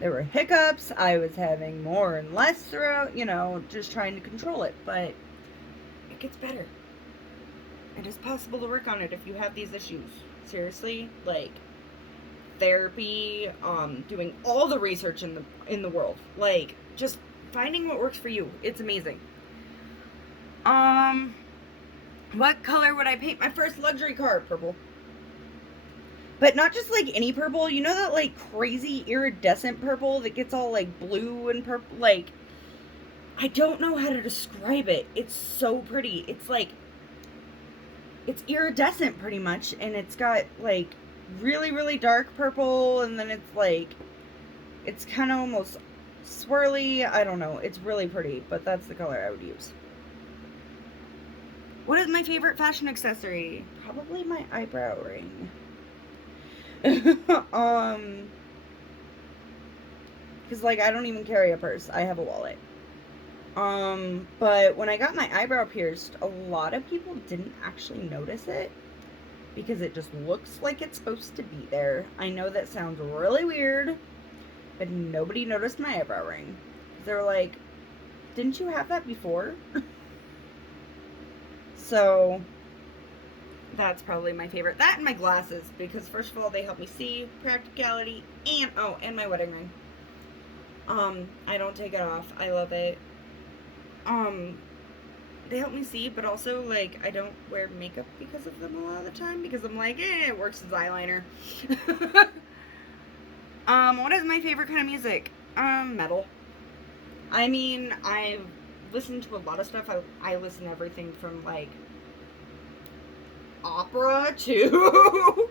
There were hiccups, I was having more and less throughout, you know, just trying to control it, but it gets better. It is possible to work on it if you have these issues. Seriously, like, therapy, doing all the research in the world, like, just finding what works for you. It's amazing. What color would I paint my first luxury car? Purple. But not just, like, any purple. You know that, like, crazy iridescent purple that gets all, like, blue and purple? Like, I don't know how to describe it. It's so pretty. It's, like, it's iridescent pretty much, and it's got, like, really, really dark purple, and then it's, like, it's kind of almost swirly. I don't know. It's really pretty, but that's the color I would use. What is my favorite fashion accessory? Probably my eyebrow ring. Because, like, I don't even carry a purse. I have a wallet. But when I got my eyebrow pierced, a lot of people didn't actually notice it because it just looks like it's supposed to be there. I know that sounds really weird, but nobody noticed my eyebrow ring. They were like, didn't you have that before? So, that's probably my favorite. That and my glasses, because first of all, they help me see, practicality, and my wedding ring. I don't take it off. I love it. they help me see, but also, like, I don't wear makeup because of them a lot of the time, because I'm like, it works as eyeliner. What is my favorite kind of music? Metal. I mean, I've listened to a lot of stuff. I listen to everything from, like, opera to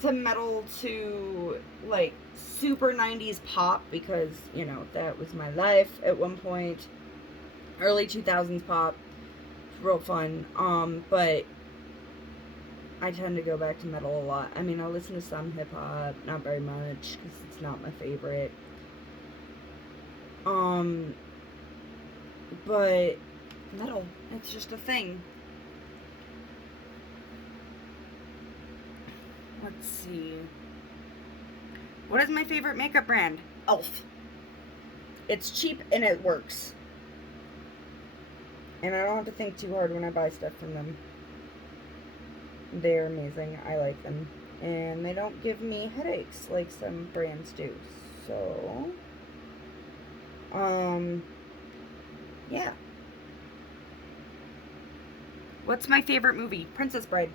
to metal to, like, super 90s pop, because, you know, that was my life at one point. Early 2000s pop. Real fun. But I tend to go back to metal a lot. I mean, I listen to some hip hop, not very much, because it's not my favorite. But metal, it's just a thing. Let's see. What is my favorite makeup brand? Elf. It's cheap and it works. And I don't have to think too hard when I buy stuff from them. They're amazing. I like them. And they don't give me headaches like some brands do. So, yeah. What's my favorite movie? Princess Bride.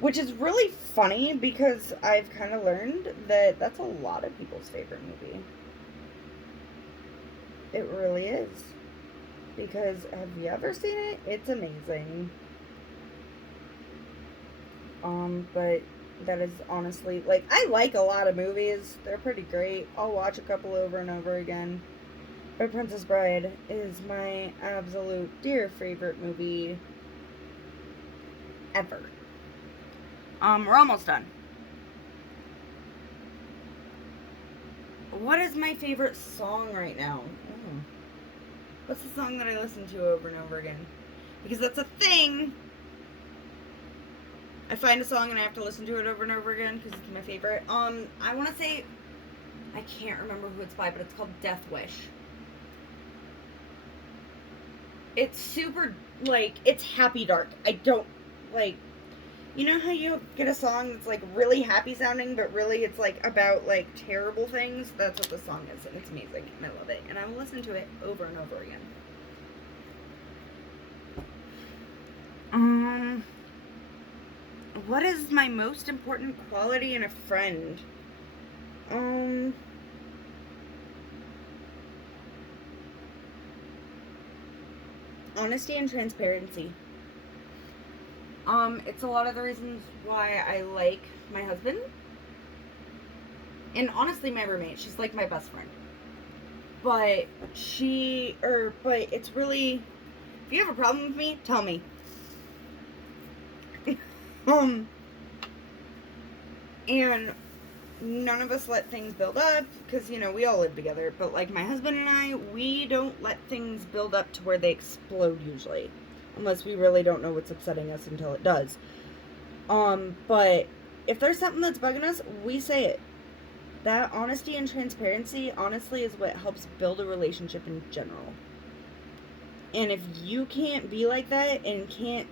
Which is really funny because I've kind of learned that that's a lot of people's favorite movie. It really is. Because have you ever seen it? It's amazing. But that is honestly, like, I like a lot of movies. They're pretty great. I'll watch a couple over and over again. But Princess Bride is my absolute dear favorite movie ever. We're almost done. What is my favorite song right now? What's the song that I listen to over and over again? Because that's a thing. I find a song and I have to listen to it over and over again because it's my favorite. I want to say, I can't remember who it's by, but it's called Death Wish. It's super, like, it's happy dark. I don't, like, you know how you get a song that's, like, really happy sounding, but really it's, like, about, like, terrible things? That's what the song is, and it's amazing, and I love it. And I will listen to it over and over again. What is my most important quality in a friend? Honesty and transparency. It's a lot of the reasons why I like my husband. And honestly, my roommate. She's like my best friend. But but it's really, if you have a problem with me, tell me. And none of us let things build up, because, you know, we all live together. But, like, my husband and I, we don't let things build up to where they explode, usually. Unless we really don't know what's upsetting us until it does. But if there's something that's bugging us, we say it. That honesty and transparency, honestly, is what helps build a relationship in general. And if you can't be like that and can't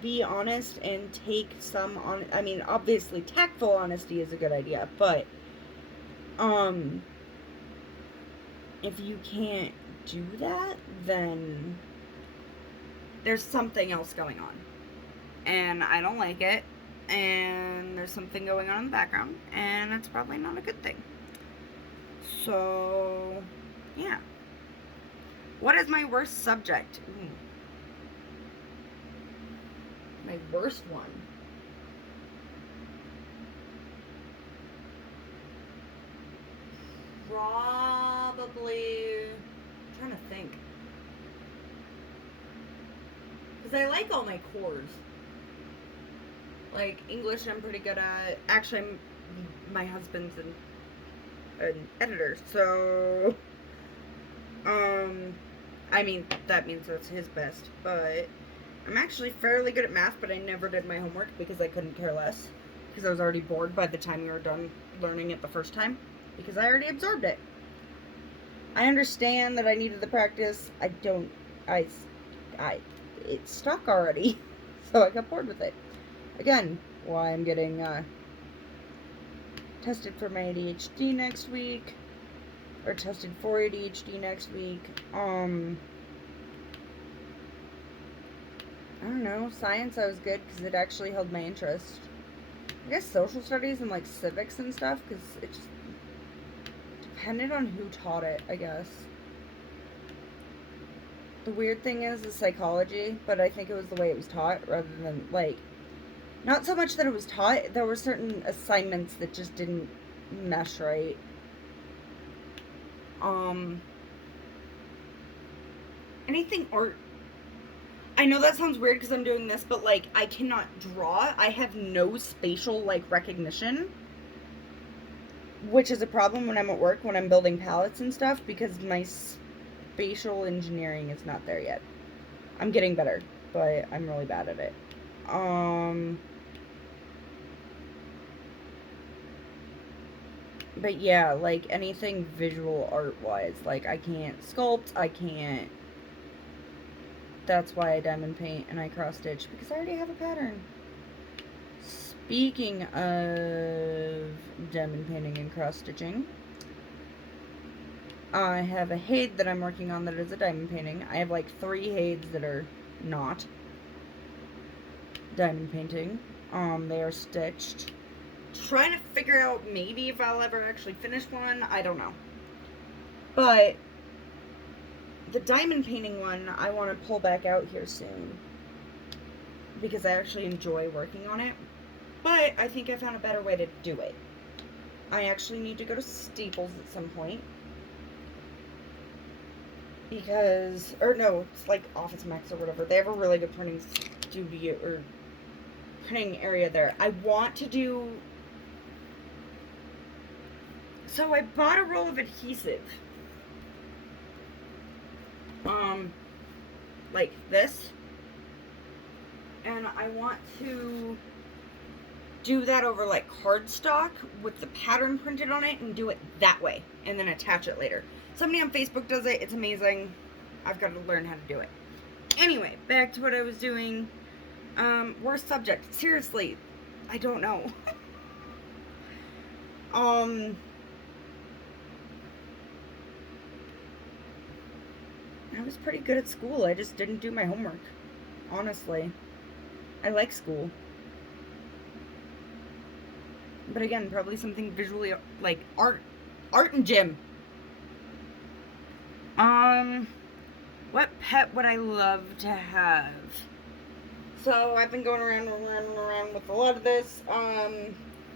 be honest and take some on, I mean, obviously tactful honesty is a good idea, but if you can't do that, then there's something else going on, and I don't like it, and there's something going on in the background, and it's probably not a good thing. So yeah. What is my worst subject? My worst one. Probably, I'm trying to think. Because I like all my cores. Like, English I'm pretty good at. Actually, my husband's an editor, so I mean, that means that's his best, but I'm actually fairly good at math, but I never did my homework because I couldn't care less. Because I was already bored by the time we were done learning it the first time. Because I already absorbed it. I understand that I needed the practice. It's stuck already. So I got bored with it. Again, why I'm getting tested for my ADHD next week. Or tested for ADHD next week. I don't know, science I was good because it actually held my interest. I guess social studies and like civics and stuff because it just depended on who taught it, I guess. The weird thing is psychology, but I think it was the way it was taught rather than like, not so much that it was taught, there were certain assignments that just didn't mesh right. Anything art. I know that sounds weird because I'm doing this, but like I cannot draw. I have no spatial like recognition, which is a problem when I'm at work when I'm building pallets and stuff because my spatial engineering is not there yet. I'm getting better, but I'm really bad at it. But yeah, like anything visual art wise, like I can't sculpt, I can't. That's why I diamond paint and I cross stitch because I already have a pattern. Speaking of diamond painting and cross stitching, I have a head that I'm working on that is a diamond painting. I have like 3 heads that are not diamond painting. They are stitched. Trying to figure out maybe if I'll ever actually finish one. I don't know. But the diamond painting one I want to pull back out here soon because I actually enjoy working on it. But I think I found a better way to do it. I actually need to go to Staples at some point. Because, or no, it's like Office Max or whatever. They have a really good printing studio, or printing area there. I want to do... So I bought a roll of adhesive. Like this. And I want to do that over like cardstock with the pattern printed on it and do it that way. And then attach it later. Somebody on Facebook does it. It's amazing. I've got to learn how to do it. Anyway, back to what I was doing. Worst subject. Seriously, I don't know. I was pretty good at school. I just didn't do my homework. Honestly. I like school. But again, probably something visually, like art and gym. What pet would I love to have? So I've been going around with a lot of this.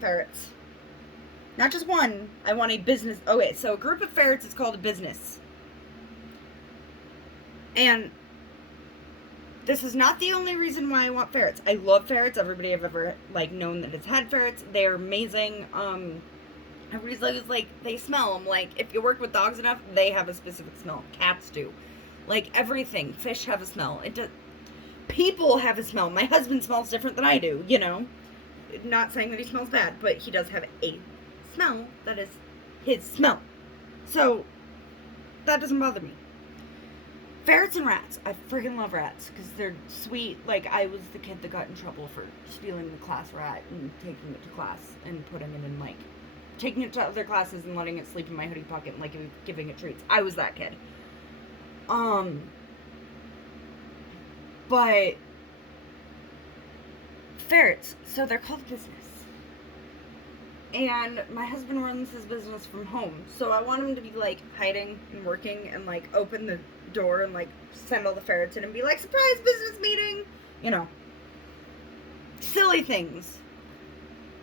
Ferrets. Not just one. I want a business. Okay, so a group of ferrets is called a business. And this is not the only reason why I want ferrets. I love ferrets. Everybody I've ever like known that has had ferrets, they're amazing. Everybody's always like, they smell. I'm like, if you work with dogs enough, they have a specific smell. Cats do. Like everything. Fish have a smell. People have a smell. My husband smells different than I do, you know. Not saying that he smells bad, but he does have a smell that is his smell. So that doesn't bother me. Ferrets and rats. I freaking love rats because they're sweet. Like, I was the kid that got in trouble for stealing the class rat and taking it to class and putting it in, like, taking it to other classes and letting it sleep in my hoodie pocket and, like, giving it treats. I was that kid. But ferrets. So they're called business. And my husband runs his business from home. So I want him to be, like, hiding and working and, like, open the door and, like, send all the ferrets in and be like, surprise business meeting! You know. Silly things.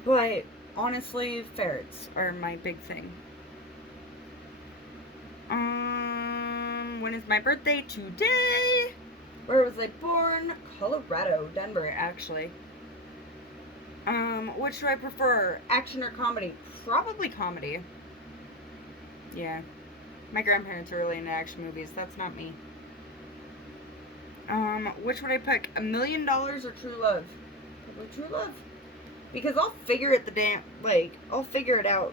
But, honestly, ferrets are my big thing. When is my birthday? Today! Where was I born? Colorado. Denver, actually. Which do I prefer? Action or comedy? Probably comedy. Yeah. My grandparents are really into action movies. That's not me. Which would I pick? $1 million or True Love? Probably True Love. Because I'll figure it I'll figure it out.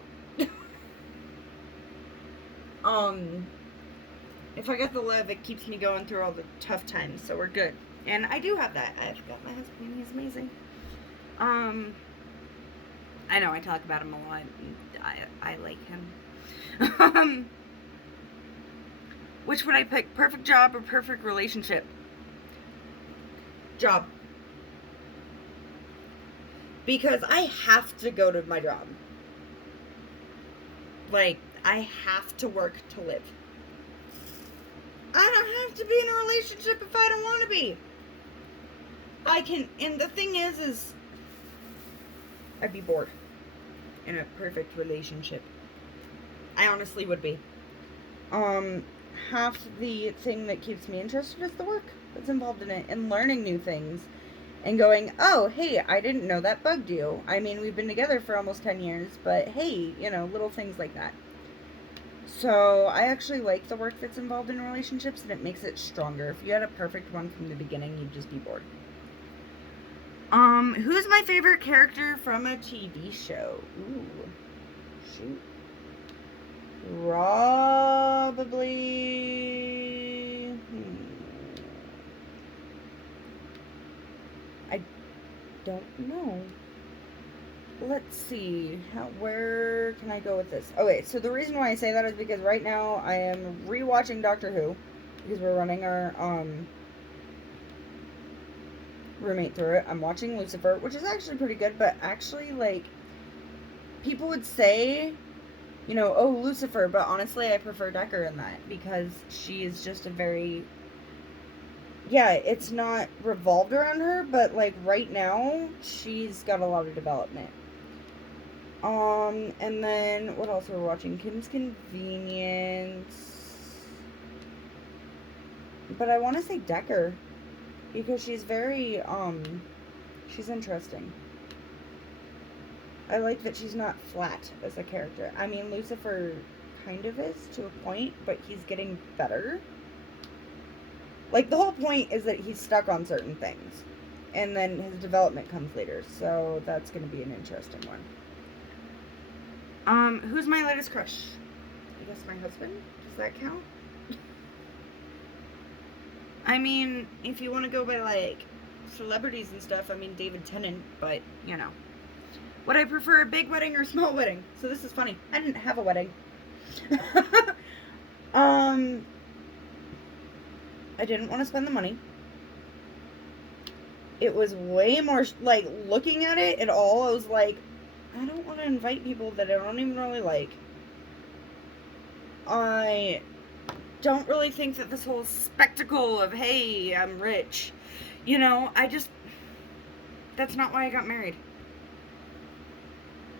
If I got the love, it keeps me going through all the tough times, so we're good. And I do have that. I've got my husband, he's amazing. I know I talk about him a lot. I like him. Which would I pick? Perfect job or perfect relationship? Job. Because I have to go to my job. Like, I have to work to live. I don't have to be in a relationship if I don't want to be. I can, and the thing is I'd be bored in a perfect relationship. I honestly would be. Half the thing that keeps me interested is the work that's involved in it and learning new things and going, oh, hey, I didn't know that bugged you. I mean, we've been together for almost 10 years, but hey, you know, little things like that. So I actually like the work that's involved in relationships, and it makes it stronger. If you had a perfect one from the beginning, you'd just be bored. Who's my favorite character from a TV show? Ooh, shoot. Probably. I don't know. Let's see. Where can I go with this? Okay, so the reason why I say that is because right now I am rewatching Doctor Who because we're running our roommate through it. I'm watching Lucifer, which is actually pretty good, but actually, like, people would say, you know, oh, Lucifer, but honestly, I prefer Decker in that because she is just a very, yeah, it's not revolved around her, but, like, right now, she's got a lot of development. And then, what else are we watching? Kim's Convenience. But I want to say Decker, because she's very, she's interesting. I like that she's not flat as a character. I mean, Lucifer kind of is to a point, but he's getting better. Like, the whole point is that he's stuck on certain things. And then his development comes later. So that's going to be an interesting one. Who's my latest crush? I guess my husband? Does that count? I mean, if you want to go by, like, celebrities and stuff, I mean, David Tennant, but, you know. Would I prefer a big wedding or small wedding? So this is funny. I didn't have a wedding. I didn't want to spend the money. It was way more, like, looking at it at all, I was like, I don't want to invite people that I don't even really like. I don't really think that this whole spectacle of, hey, I'm rich, you know, that's not why I got married.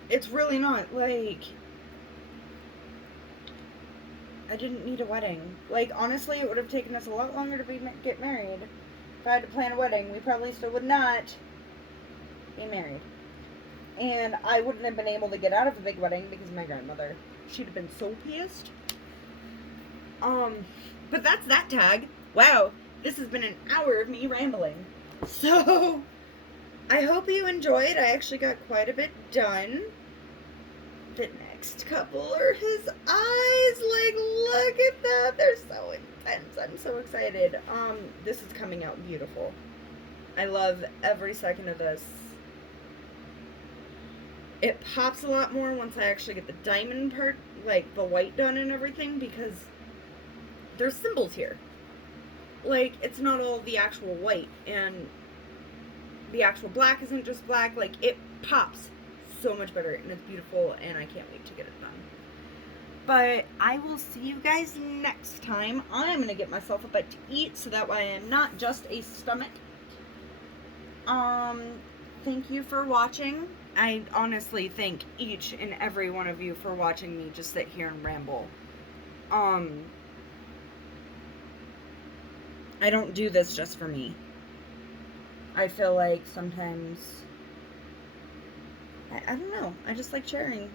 It's really not, like, I didn't need a wedding. Like, honestly, it would have taken us a lot longer to get married. If I had to plan a wedding, we probably still would not be married. And I wouldn't have been able to get out of a big wedding because of my grandmother. She'd have been so pissed. But that's that tag. Wow, this has been an hour of me rambling. So, I hope you enjoyed. I actually got quite a bit done. The next couple are his eyes. Like, look at that. They're so intense. I'm so excited. This is coming out beautiful. I love every second of this. It pops a lot more once I actually get the diamond part, like the white done and everything, because there's symbols here. Like, it's not all the actual white, and the actual black isn't just black. Like, it pops so much better, and it's beautiful, and I can't wait to get it done. But I will see you guys next time. I'm going to get myself a bite to eat, so that way I am not just a stomach. Thank you for watching. I honestly thank each and every one of you for watching me just sit here and ramble. I don't do this just for me. I feel like sometimes, I don't know, I just like sharing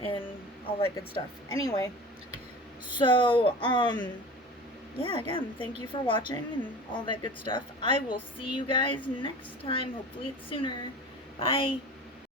and all that good stuff. Anyway, so, yeah, again, thank you for watching and all that good stuff. I will see you guys next time. Hopefully it's sooner. Bye.